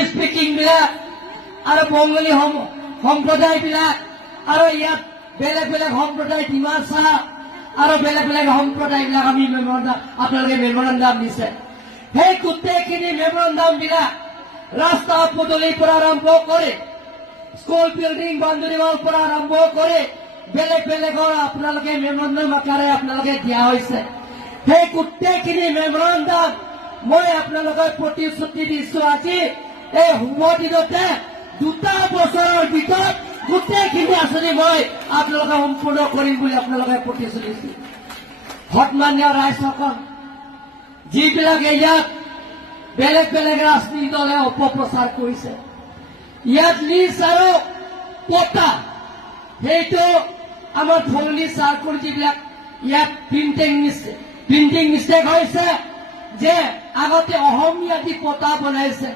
Speaking বিলাক আৰু বংগলী সম্প্ৰদায় বিলাক আৰু ইয়াত বেলেগ বেলেগ সম্প্ৰদায় ডিমাচা আৰু বেলেগ বেলেগ সম্প্ৰদায় বিলাক আমি আপোনালোকে মেমৰেণ্ডাম দিছে। সেই গোটেইখিনি মেমৰেণ্ডাম বিলাক ৰাস্তা পদূলিৰ পৰা আৰম্ভ কৰি স্কুল বিল্ডিং বাউণ্ডেৰীৰ পৰা আৰম্ভ কৰি বেলেগ বেলেগৰ আপোনালোকে মেমৰেণ্ডাম আকাৰে আপোনালোকে দিয়া হৈছে। সেই গোটেইখিনি মেমৰেণ্ডাম মই আপোনালোকক প্ৰতিশ্ৰুতি দিছো আজি এই শুভ দিনতে 2 বছৰৰ ভিতৰত গোটেইখিনি আঁচনি মই আপোনালোকে সম্পূৰ্ণ কৰিম বুলি আপোনালোকে প্ৰতিশ্ৰুতি দিছে। সন্মানীয় ৰাইজসকল, যিবিলাকে ইয়াত বেলেগ বেলেগ ৰাজনীতি দলে অপপ্ৰচাৰ কৰিছে, ইয়াত লিষ্ট আৰু পটা সেইটো আমাৰ ধৰণী চাৰ্কুল যিবিলাক ইয়াত প্ৰিণ্টিং মিষ্টেক হৈছে যে আগতে অসমীয়া দি পটা বনাইছে।